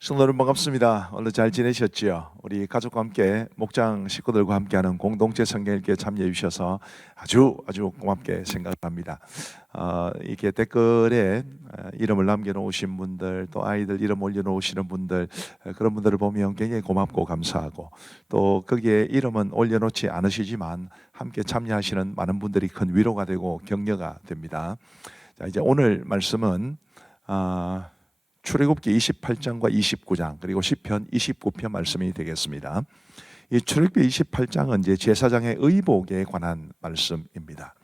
성도 여러분 반갑습니다. 오늘 잘 지내셨지요? 우리 가족과 함께 목장 식구들과 함께하는 공동체 성경 읽기에 참여해 주셔서 아주 고맙게 생각합니다. 이렇게 댓글에 이름을 남겨놓으신 분들, 또 아이들 이름 올려놓으시는 분들, 그런 분들을 보면 굉장히 고맙고 감사하고, 또 거기에 이름은 올려놓지 않으시지만 함께 참여하시는 많은 분들이 큰 위로가 되고 격려가 됩니다. 자, 이제 오늘 말씀은 출애굽기 28장과 29장 그리고 시편 29편 말씀이 되겠습니다. 이 출애굽기 28장은 이제 제사장의 의복에 관한 말씀입니다.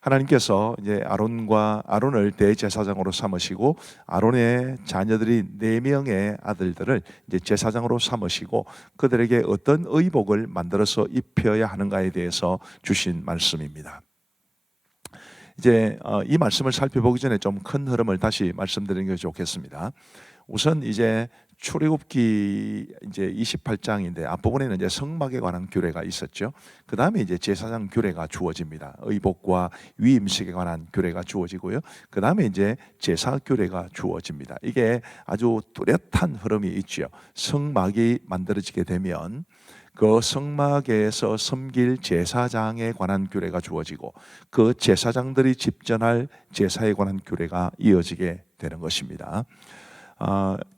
하나님께서 이제 아론을 대제사장으로 삼으시고 아론의 자녀들이 4명의 아들들을 이제 제사장으로 삼으시고 그들에게 어떤 의복을 만들어서 입혀야 하는가에 대해서 주신 말씀입니다. 이제 이 말씀을 살펴보기 전에 좀 큰 흐름을 다시 말씀드리는 게 좋겠습니다. 우선 이제 출애굽기 이제 28장인데 앞부분에는 이제 성막에 관한 규례가 있었죠. 그 다음에 이제 제사장 규례가 주어집니다. 의복과 위임식에 관한 규례가 주어지고요. 그 다음에 이제 제사 규례가 주어집니다. 이게 아주 뚜렷한 흐름이 있죠. 성막이 만들어지게 되면 그 성막에서 섬길 제사장에 관한 규례가 주어지고 그 제사장들이 집전할 제사에 관한 규례가 이어지게 되는 것입니다.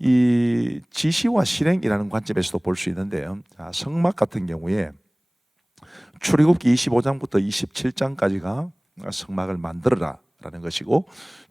이 지시와 실행이라는 관점에서도 볼 수 있는데요. 성막 같은 경우에 출애굽기 25장부터 27장까지가 성막을 만들어라 라는 것이고,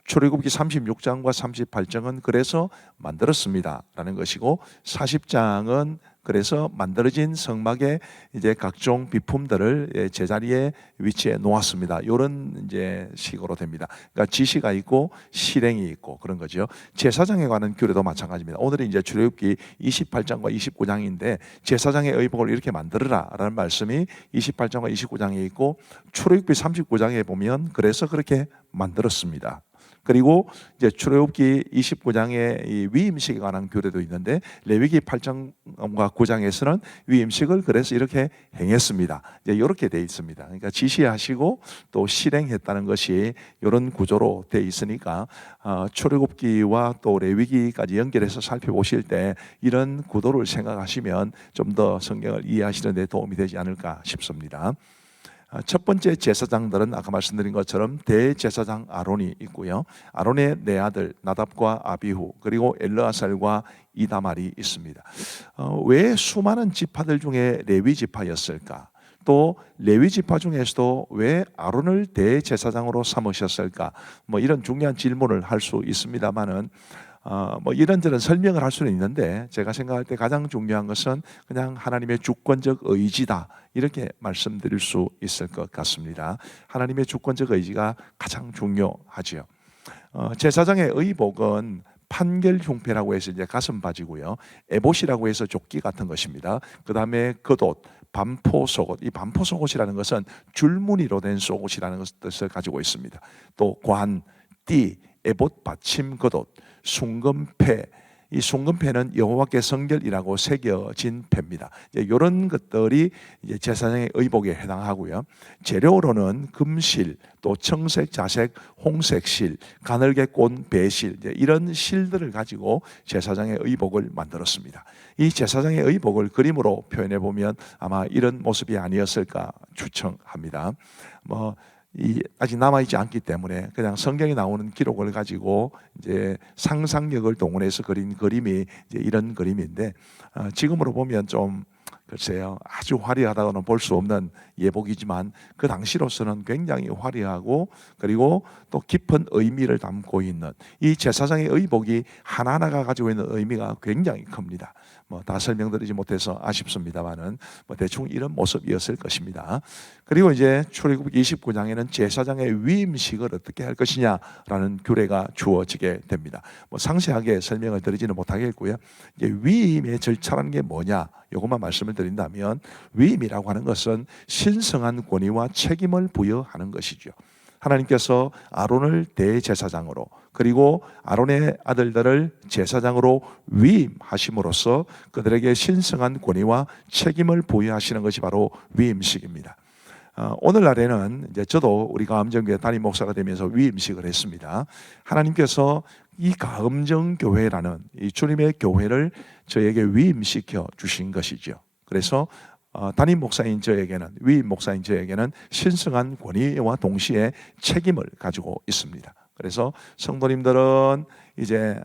출애굽기 36장과 38장은 그래서 만들었습니다 라는 것이고, 40장은 그래서 만들어진 성막의 이제 각종 비품들을 제자리에 위치해 놓았습니다. 이런 이제 식으로 됩니다. 그러니까 지시가 있고 실행이 있고 그런 거죠. 제사장에 관한 규례도 마찬가지입니다. 오늘은 이제 출애굽기 28장과 29장인데 제사장의 의복을 이렇게 만들어라라는 말씀이 28장과 29장에 있고, 출애굽기 39장에 보면 그래서 그렇게 만들었습니다. 그리고 이제 출애굽기 29장에 이 위임식에 관한 규례도 있는데 레위기 8장과 9장에서는 위임식을 그래서 이렇게 행했습니다. 이제 이렇게 돼 있습니다. 그러니까 지시하시고 또 실행했다는 것이 이런 구조로 돼 있으니까 출애굽기와 또 레위기까지 연결해서 살펴보실 때 이런 구도를 생각하시면 좀 더 성경을 이해하시는 데 도움이 되지 않을까 싶습니다. 첫 번째 제사장들은 아까 말씀드린 것처럼 대제사장 아론이 있고요. 아론의 4아들 나답과 아비후 그리고 엘르아살과 이다말이 있습니다. 왜 수많은 지파들 중에 레위 지파였을까? 또 레위 지파 중에서도 왜 아론을 대제사장으로 삼으셨을까? 이런 중요한 질문을 할 수 있습니다만은 이런저런 설명을 할 수는 있는데 제가 생각할 때 가장 중요한 것은 그냥 하나님의 주권적 의지다, 이렇게 말씀드릴 수 있을 것 같습니다. 하나님의 주권적 의지가 가장 중요하지요. 제사장의 의복은 판결 흉패라고 해서 이제 가슴 바지고요, 에봇이라고 해서 조끼 같은 것입니다. 그 다음에 겉옷, 반포 속옷. 이 반포 속옷이라는 것은 줄무늬로 된 속옷이라는 뜻을 가지고 있습니다. 또 관, 띠, 에봇 받침 겉옷, 순금패. 이 순금패는 여호와께 성결이라고 새겨진 패입니다. 이런 것들이 이제 제사장의 의복에 해당하고요. 재료로는 금실, 또 청색, 자색, 홍색 실, 가늘게 꼰 배실, 이런 실들을 가지고 제사장의 의복을 만들었습니다. 이 제사장의 의복을 그림으로 표현해 보면 아마 이런 모습이 아니었을까 추측합니다. 아직 남아있지 않기 때문에 그냥 성경에 나오는 기록을 가지고 이제 상상력을 동원해서 그린 그림이 이제 이런 그림인데, 지금으로 보면 좀 글쎄요, 아주 화려하다고는 볼 수 없는 예복이지만 그 당시로서는 굉장히 화려하고 그리고 또 깊은 의미를 담고 있는 이 제사장의 의복이 하나하나가 가지고 있는 의미가 굉장히 큽니다. 다 설명드리지 못해서 아쉽습니다만은 대충 이런 모습이었을 것입니다. 그리고 이제 출애굽기 29장에는 제사장의 위임식을 어떻게 할 것이냐라는 규례가 주어지게 됩니다. 상세하게 설명을 드리지는 못하겠고요. 이제 위임의 절차라는 게 뭐냐, 이것만 말씀을 드린다면, 위임이라고 하는 것은 신성한 권위와 책임을 부여하는 것이죠. 하나님께서 아론을 대제사장으로 그리고 아론의 아들들을 제사장으로 위임하심으로써 그들에게 신성한 권위와 책임을 부여하시는 것이 바로 위임식입니다. 오늘날에는 이제 저도 우리 가음정교회 담임 목사가 되면서 위임식을 했습니다. 하나님께서 이 가음정교회라는 이 주님의 교회를 저에게 위임시켜 주신 것이죠. 그래서 담임 목사인 저에게는, 위임 목사인 저에게는 신성한 권위와 동시에 책임을 가지고 있습니다. 그래서 성도님들은 이제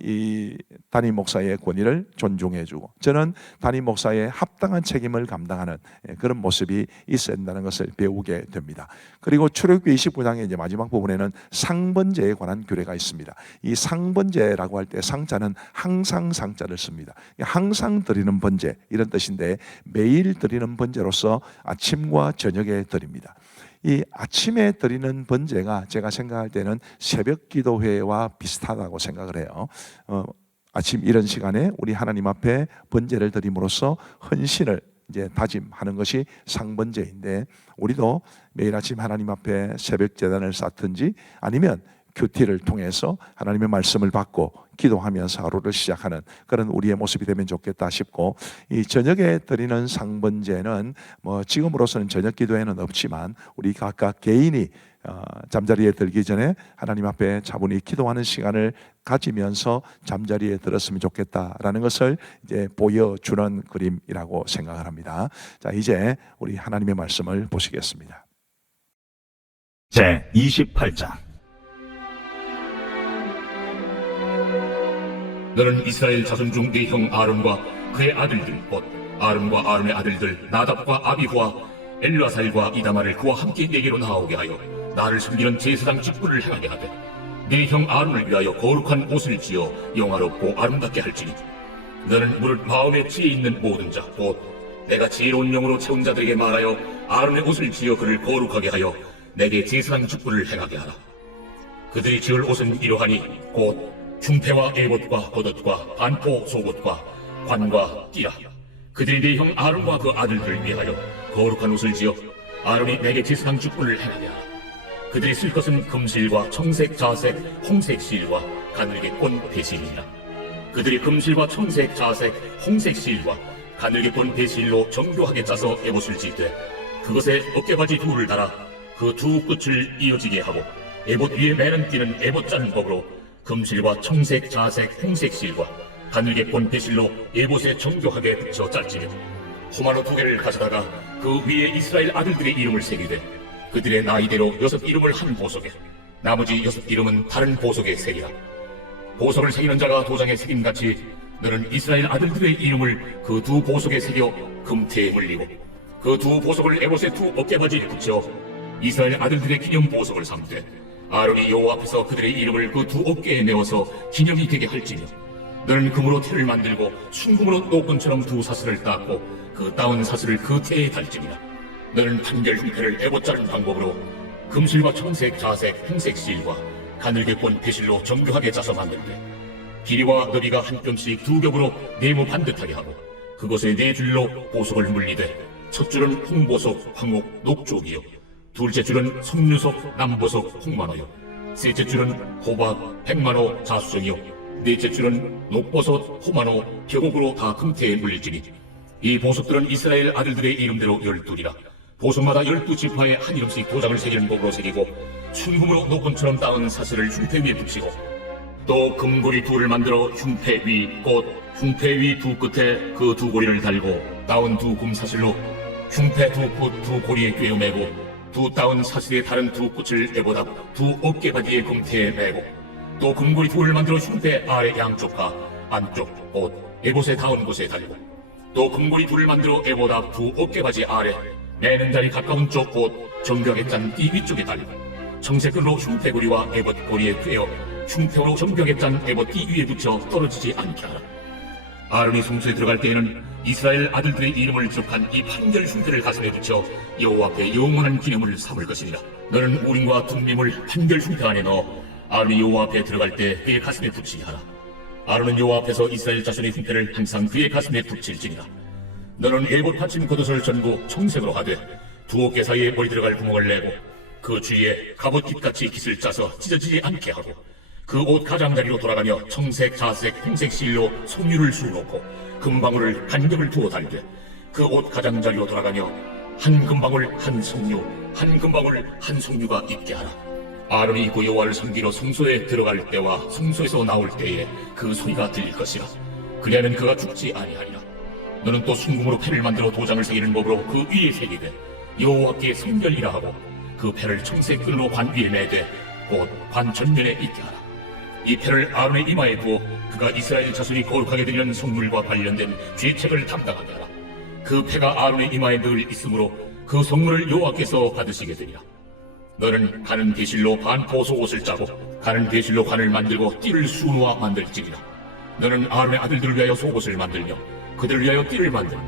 이 담임 목사의 권위를 존중해주고, 저는 담임 목사의 합당한 책임을 감당하는 그런 모습이 있어야 된다는 것을 배우게 됩니다. 그리고 출애굽기 29장의 이제 마지막 부분에는 상번제에 관한 규례가 있습니다. 이 상번제라고 할 때 상자는 항상 상자를 씁니다. 항상 드리는 번제 이런 뜻인데, 매일 드리는 번제로서 아침과 저녁에 드립니다. 이 아침에 드리는 번제가 제가 생각할 때는 새벽 기도회와 비슷하다고 생각을 해요. 아침 이런 시간에 우리 하나님 앞에 번제를 드림으로써 헌신을 이제 다짐하는 것이 상번제인데, 우리도 매일 아침 하나님 앞에 새벽 제단을 쌓든지 아니면 큐티를 통해서 하나님의 말씀을 받고 기도하면서 하루를 시작하는 그런 우리의 모습이 되면 좋겠다 싶고, 이 저녁에 드리는 상번제는 뭐 지금으로서는 저녁 기도에는 없지만 우리 각각 개인이 잠자리에 들기 전에 하나님 앞에 차분히 기도하는 시간을 가지면서 잠자리에 들었으면 좋겠다라는 것을 이제 보여주는 그림이라고 생각을 합니다. 자, 이제 우리 하나님의 말씀을 보시겠습니다. 제 28장. 너는 이스라엘 자손 중 네 형 아론과 그의 아들들 곧 아론과 아론의 아들들 나답과 아비후와 엘르아살과 이다말을 그와 함께 네게로 나오게 하여 나를 섬기는 제사장 직분을 행하게 하되, 네 형 아론을 위하여 거룩한 옷을 지어 영화롭고 아름답게 할지니, 너는 무릇 마음에 지혜 있는 모든 자 곧 내가 지혜로운 영으로 채운 자들에게 말하여 아론의 옷을 지어 그를 거룩하게 하여 내게 제사장 직분을 행하게 하라. 그들이 지을 옷은 이러하니 곧 흉패와 에봇과 겉옷과 반포 속옷과 관과 띠라. 그들이 네 형 아론과 그 아들들을 위하여 거룩한 옷을 지어 아론이 내게 제사장 직분을 행하게 하라. 그들이 쓸 것은 금실과 청색, 자색, 홍색 실과 가늘게 꼰 배실이니라. 그들이 금실과 청색, 자색, 홍색 실과 가늘게 꼰 배실로 정교하게 짜서 에봇을 짓되, 그것에 어깨바지 둘을 달아 그 두 끝을 이어지게 하고, 에봇 위에 매는 띠는 에봇 짜는 법으로 금실과 청색, 자색, 홍색 실과 가늘게 꼰 배실로 에봇에 정교하게 붙여 짤지며, 호마노 2개를 가져다가 그 위에 이스라엘 아들들의 이름을 새기되, 그들의 나이대로 6 이름을 한 보석에, 나머지 6 이름은 다른 보석에 새기라. 보석을 새기는 자가 도장에 새김같이 너는 이스라엘 아들들의 이름을 그 두 보석에 새겨 금태에 물리고, 그 두 보석을 에봇의 두 어깨바지에 붙여 이스라엘 아들들의 기념 보석을 삼되, 아론이 여호와 앞에서 그들의 이름을 그 두 어깨에 메어서 기념이 되게 할지며, 너는 금으로 태를 만들고 순금으로 노끈처럼 두 사슬을 닦고 그 따은 사슬을 그 태에 달지니라. 너는 판결 흉패를 에봇 짜는 방법으로 금실과 청색, 자색, 홍색 실과 가늘게 꼰 배실로 정교하게 짜서 만들되, 길이와 너비가 한 뼘씩 2겹으로 네모 반듯하게 하고, 그것에 4줄로 보석을 물리되, 첫 줄은 홍보석, 황옥, 녹쪽이요, 둘째 줄은 석류석, 남보석, 홍만호요, 셋째 줄은 호박, 백만호, 자수정이요, 넷째 줄은 녹버섯, 호만호, 격옥으로 다 금태에 물릴지니, 이 보석들은 이스라엘 아들들의 이름대로 12이라. 보석마다 12지파에 한 이름씩 도장을 새기는 법으로 새기고, 순금으로 노끈처럼 따은 사슬을 흉패 위에 붙이고, 또 금고리 2를 만들어 흉패 위, 곧 흉패 위 2 끝에 그 2 고리를 달고 따은 2 금사슬로 흉패 2 끝 2 고리에 꿰어매고, 2 따은 사슬의 다른 2 끝을 에봇 앞 2 어깨바디의 금태에 매고, 또 금고리 2를 만들어 흉패 아래 양쪽과 안쪽 곧 에봇에 닿은 곳에 달고, 또 금고리 2를 만들어 에봇 앞 2 어깨바지 아래 매는 자리 가까운 쪽 곧 정벽에 짠 띠 위쪽에 달고, 청색끈으로 흉패고리와 에봇 고리에 꿰어 흉패로 정벽에 짠 에봇 띠 위에 붙여 떨어지지 않게 하라. 아론이 성소에 들어갈 때에는 이스라엘 아들들의 이름을 기록한 이 판결 흉패를 가슴에 붙여 여호와 앞에 영원한 기념을 삼을 것이니라. 너는 우림과 둠밈을 판결 흉패 안에 넣어 아론이 여호와 앞에 들어갈 때 그의 가슴에 붙이게 하라. 아론은 여호와 앞에서 이스라엘 자손의 흉패를 항상 그의 가슴에 붙일지니라. 너는 에봇 받침 겉옷을 전부 청색으로 하되 2 어깨 사이에 머리 들어갈 구멍을 내고, 그 주위에 갑옷깃같이 깃을 짜서 찢어지지 않게 하고, 그 옷 가장자리로 돌아가며 청색, 자색, 홍색 실로 손유를 수놓고 금방울을 간격을 두어 달되, 그 옷 가장자리로 돌아가며 한 금방울 한 석류 한 금방울 한 석류가 있게 하라. 아론이 그 여호와를 섬기러 성소에 들어갈 때와 성소에서 나올 때에 그 소리가 들릴 것이라. 그리하면 그가 죽지 아니하리라. 너는 또 순금으로 패를 만들어 도장을 새기는 법으로 그 위에 새기되 여호와께 성결이라 하고 그 패를 청색 끈으로 관 위에 매되 곧 관 전면에 있게 하라. 이 패를 아론의 이마에 부어 그가 이스라엘 자손이 거룩하게 드리는 성물과 관련된 죄책을 담당하게 하라. 그 패가 아론의 이마에 늘 있으므로 그 성물을 여호와께서 받으시게 되리라. 너는 가는 배실로 반포소 옷을 짜고 가는 배실로 관을 만들고 띠를 수놓아 만들지니라. 너는 아론의 아들들을 위하여 속옷을 만들며 그들을 위하여 띠를 만들며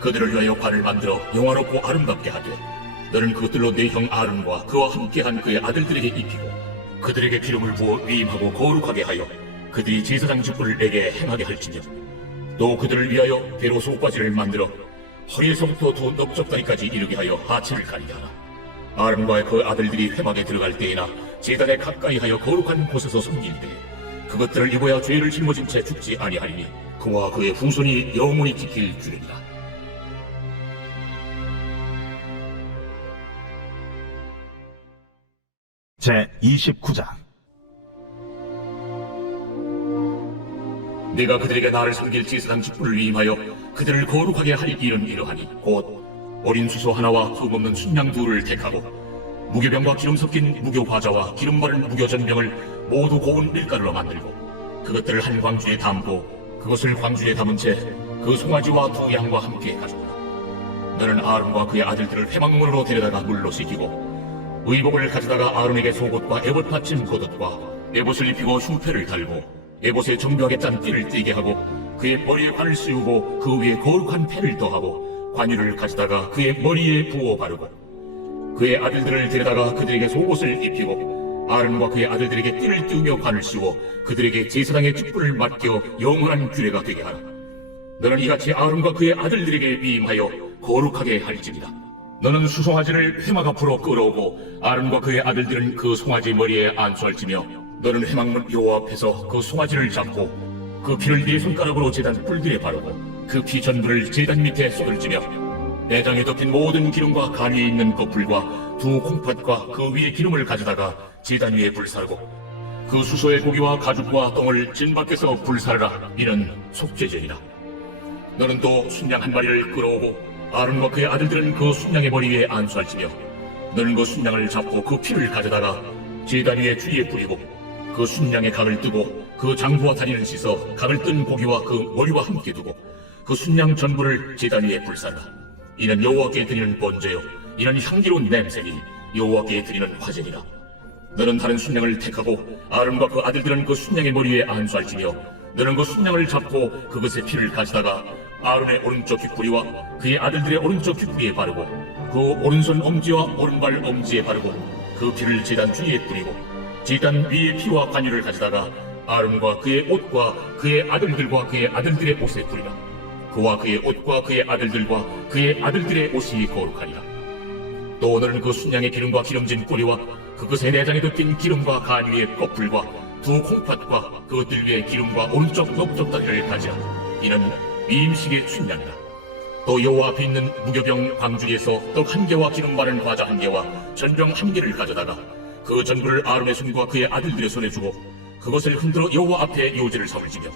그들을 위하여 관을 만들어 영화롭고 아름답게 하되 너는 그것들로 내 형 아론과 그와 함께한 그의 아들들에게 입히고 그들에게 기름을 부어 위임하고 거룩하게 하여 그들이 제사장 직분을 내게 행하게 할지며 또 그들을 위하여 배로 속바지를 만들어 허리에서부터 두 넓적다리까지 이르게 하여 하체를 가리게 하라. 아론과 그 아들들이 회막에 들어갈 때에나 제단에 가까이 하여 거룩한 곳에서 섬길 때에 그것들을 입어야 죄를 짊어진 채 죽지 아니하리니 그와 그의 후손이 영원히 지킬 줄이니라. 제 29장. 내가 그들에게 나를 섬길 제사장 직분을 위임하여 그들을 거룩하게 할 일은 이러하니 곧 어린 수소 하나와 흠없는 순양 둘을 택하고 무교병과 기름 섞인 무교과자와 기름 바른 무교전병을 모두 고운 밀가루로 만들고 그것들을 한 광주에 담고 그것을 광주에 담은 채 그 송아지와 두 양과 함께 가져오라. 너는 아론과 그의 아들들을 회막문으로 데려다가 물로 씻기고 의복을 가져다가 아론에게 속옷과 에봇 받침 겉옷과 에봇을 입히고 흉패를 달고 에봇에 정교하게 짠 띠를 띠게 하고 그의 머리에 관을 씌우고 그 위에 거룩한 패를 더하고 관유를 가져다가 그의 머리에 부어 바르고 그의 아들들을 데려다가 그들에게 속옷을 입히고 아론과 그의 아들들에게 띠를 띠우며 관을 씌워 그들에게 제사장의 직분을 맡겨 영원한 규례가 되게 하라. 너는 이같이 아론과 그의 아들들에게 위임하여 거룩하게 할지니라. 너는 수송아지를 회막 앞으로 끌어오고 아론과 그의 아들들은 그 송아지 머리에 안수할지며 너는 회막문 여호와 앞에서 그 송아지를 잡고 그 피를 네 손가락으로 제단 뿔들에 바르고 그 피 전부를 제단 밑에 쏟을지며 내장에 덮인 모든 기름과 간 위에 있는 거풀과 두 콩팥과 그 위에 기름을 가져다가 제단 위에 불사르고 그 수소의 고기와 가죽과 똥을 진 밖에서 불사르라. 이는 속죄제니라. 너는 또 순양 한 마리를 끌어오고 아론과 그의 아들들은 그 순양의 머리 위에 안수할지며 너는 그 순양을 잡고 그 피를 가져다가 제단 위에 주위에 뿌리고 그 순양의 각을 뜨고 그 장부와 다리는 씻어 각을 뜬 고기와 그 머리와 함께 두고 그 순양 전부를 제단 위에 불사르라. 이는 여호와께 드리는 번제요 이는 향기로운 냄새니 여호와께 드리는 화제니라. 너는 다른 순양을 택하고 아론과 그 아들들은 그 순양의 머리 위에 안수할지며 너는 그 순양을 잡고 그것의 피를 가져다가 아론의 오른쪽 귓뿌리와 그의 아들들의 오른쪽 귓뿌리에 바르고 그 오른손 엄지와 오른발 엄지에 바르고 그 피를 제단 주위에 뿌리고 제단 위에 피와 관유를 가져다가 아론과 그의 옷과 그의 아들들과 그의 아들들의 옷에 뿌리라. 그와 그의 옷과 그의 아들들과 그의 아들들의 옷이 거룩하리라. 또 너는 그 순양의 기름과 기름진 꼬리와 그것의 내장에 덮인 기름과 간 위의 거풀과 두 콩팥과 그것들 위에 기름과 오른쪽 넓적 다리를 가지라. 이는 위임식의 순양이라. 또 여호와 앞에 있는 무교병 광주리에서 떡 한 개와 기름 바른 과자 한 개와 전병 한 개를 가져다가 그 전부를 아론의 손과 그의 아들들의 손에 주고 그것을 흔들어 여호와 앞에 요제를 삼을지며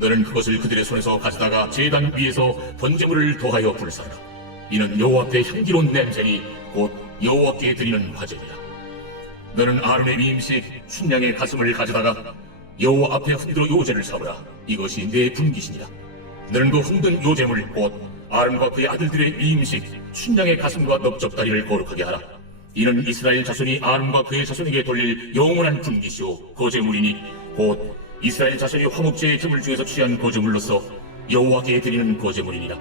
너는 그것을 그들의 손에서 가져다가 제단 위에서 번제물을 더하여 불사르라. 이는 여호와 앞에 향기로운 냄새니 곧 여호와께 드리는 화제니라. 너는 아론의 위임식 순양의 가슴을 가져다가 여호와 앞에 흔들어 요제를 삼으라. 이것이 내 분깃이니라. 너는 그 흔든 요제물 곧 아론과 그의 아들들의 위임식 순양의 가슴과 넓적다리를 거룩하게 하라. 이는 이스라엘 자손이 아론과 그의 자손에게 돌릴 영원한 분깃이요 거제물이니 곧 이스라엘 자손이 화목제의 제물 중에서 취한 거제물로서 여호와께 드리는 거제물이니라.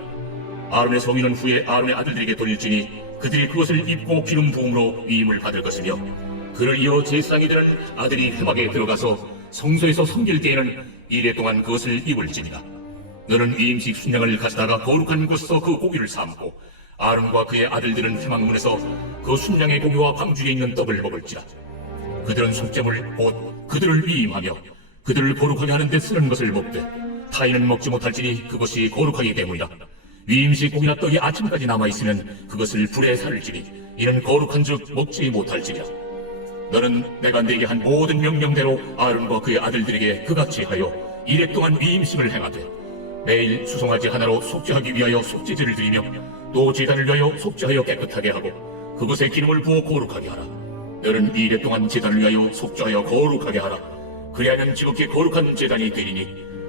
아론의 성인은 후에 아론의 아들들에게 돌릴지니 그들이 그것을 입고 기름 부음으로 위임을 받을 것이며 그를 이어 제사장이 되는 아들이 회막에 들어가서 성소에서 섬길 때에는 이래 동안 그것을 입을지니라. 너는 위임식 순양을 가져다가 거룩한 곳에서 그 고기를 삶고 아론과 그의 아들들은 회막문에서 그 순양의 고기와 광주에 있는 떡을 먹을지라. 그들은 속죄물 곧 그들을 위임하며 그들을 거룩하게 하는 데 쓰는 것을 먹되 타인은 먹지 못할지니 그것이 거룩하기 때문이라. 위임식 고기나 떡이 아침까지 남아있으면 그것을 불에 살을지니 이는 거룩한즉 먹지 못할지니라. 너는 내가 네게 한 모든 명령대로 아론과 그의 아들들에게 그같이 하여 이래 동안 위임식을 행하되 매일 수송아지 하나로 속죄하기 위하여 속죄제를 드리며 또 제단을 위하여 속죄하여 깨끗하게 하고 그것에 기름을 부어 거룩하게 하라. 너는 이래 동안 제단을 위하여 속죄하여 거룩하게 하라. 그리하면 지극히 거룩한 제단이 되리니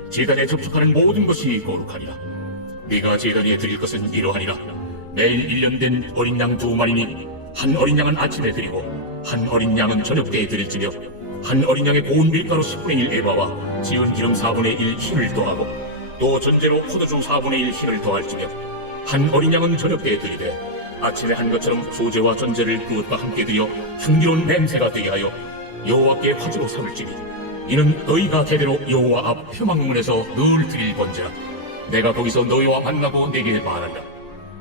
제단에 접촉하는 모든 것이 거룩하니라. 네가 제단 위에 드릴 것은 이러하니라. 매일 1년 된 어린 양 2마리니 한 어린 양은 아침에 드리고 한 어린 양은 저녁 때에 드릴지며 한 어린 양의 고운 밀가루 10분의 1 에바와 지은 기름 4분의 1 흰을 더하고 또 전제로 포도주 4분의 1 흰을 더할지며 한 어린 양은 저녁 때에 드리되 아침에 한 것처럼 소제와 전제를 그것과 함께 드려 향기로운 냄새가 되게 하여 여호와께 화제로 삼을지니 이는 너희가 대대로 여호와 앞 회막문에서 늘 드릴 번제라. 내가 거기서 너희와 만나고 내게 말하리라.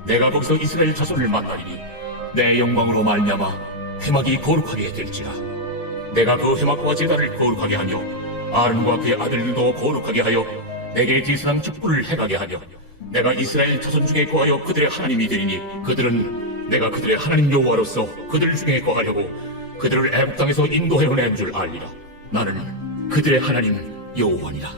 내가 거기서 이스라엘 자손을 만나리니 내 영광으로 말미암아 회막이 거룩하게 될지라. 내가 그 회막과 제단을 거룩하게 하며 아론과 그의 아들들도 거룩하게 하여 내게 제사장 직분을 행하게 하며 내가 이스라엘 자손 중에 거하여 그들의 하나님이 되리니 그들은 내가 그들의 하나님 여호와로서 그들 중에 거하려고 그들을 애굽 땅에서 인도하여 낸 줄 알리라. 나는 그들의 하나님 여호와니라.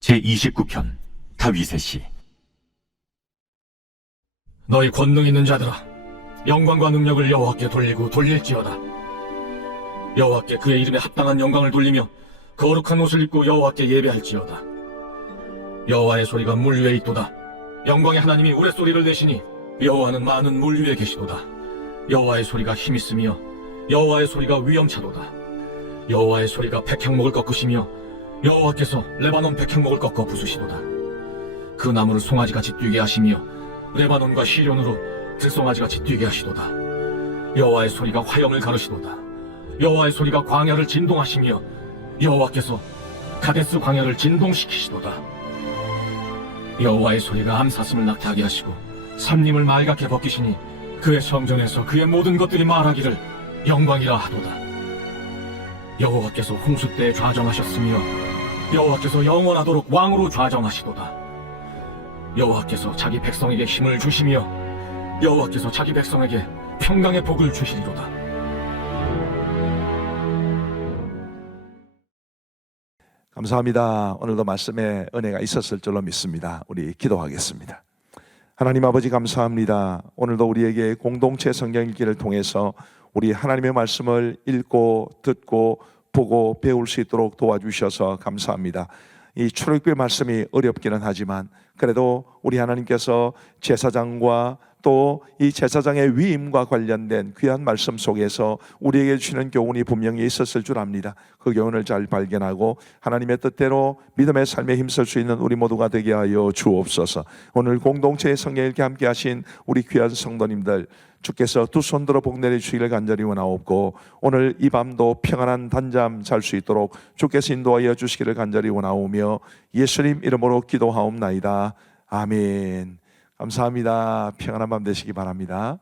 제29편 다윗의 시. 너희 권능 있는 자들아, 영광과 능력을 여호와께 돌리고 돌릴지어다. 여호와께 그의 이름에 합당한 영광을 돌리며 거룩한 옷을 입고 여호와께 예배할지어다. 여호와의 소리가 물 위에 있도다. 영광의 하나님이 우레소리를 내시니 여호와는 많은 물 위에 계시도다. 여호와의 소리가 힘있으며 여호와의 소리가 위엄차도다. 여호와의 소리가 백향목을 꺾으시며 여호와께서 레바논 백향목을 꺾어 부수시도다. 그 나무를 송아지같이 뛰게 하시며 레바논과 시련으로 들송아지같이 뛰게 하시도다. 여호와의 소리가 화염을 가르시도다. 여호와의 소리가 광야를 진동하시며 여호와께서 가데스 광야를 진동시키시도다. 여호와의 소리가 암사슴을 낙타하게 하시고 삼림을 말갛게 벗기시니 그의 성전에서 그의 모든 것들이 말하기를 영광이라 하도다. 여호와께서 홍수 때에 좌정하셨으며 여호와께서 영원하도록 왕으로 좌정하시도다. 여호와께서 자기 백성에게 힘을 주시며 여호와께서 자기 백성에게 평강의 복을 주시리로다. 감사합니다. 오늘도 말씀에 은혜가 있었을 줄로 믿습니다. 우리 기도하겠습니다. 하나님 아버지 감사합니다. 오늘도 우리에게 공동체 성경 읽기를 통해서 우리 하나님의 말씀을 읽고 듣고 보고 배울 수 있도록 도와주셔서 감사합니다. 이 출애굽의 말씀이 어렵기는 하지만 그래도 우리 하나님께서 제사장과 또 이 제사장의 위임과 관련된 귀한 말씀 속에서 우리에게 주시는 교훈이 분명히 있었을 줄 압니다. 그 교훈을 잘 발견하고 하나님의 뜻대로 믿음의 삶에 힘쓸 수 있는 우리 모두가 되게 하여 주옵소서. 오늘 공동체의 성경 읽기 함께 하신 우리 귀한 성도님들, 주께서 두 손 들어 복 내려 주시기를 간절히 원하옵고 오늘 이 밤도 평안한 단잠 잘 수 있도록 주께서 인도하여 주시기를 간절히 원하오며 예수님 이름으로 기도하옵나이다. 아멘. 감사합니다. 평안한 밤 되시기 바랍니다.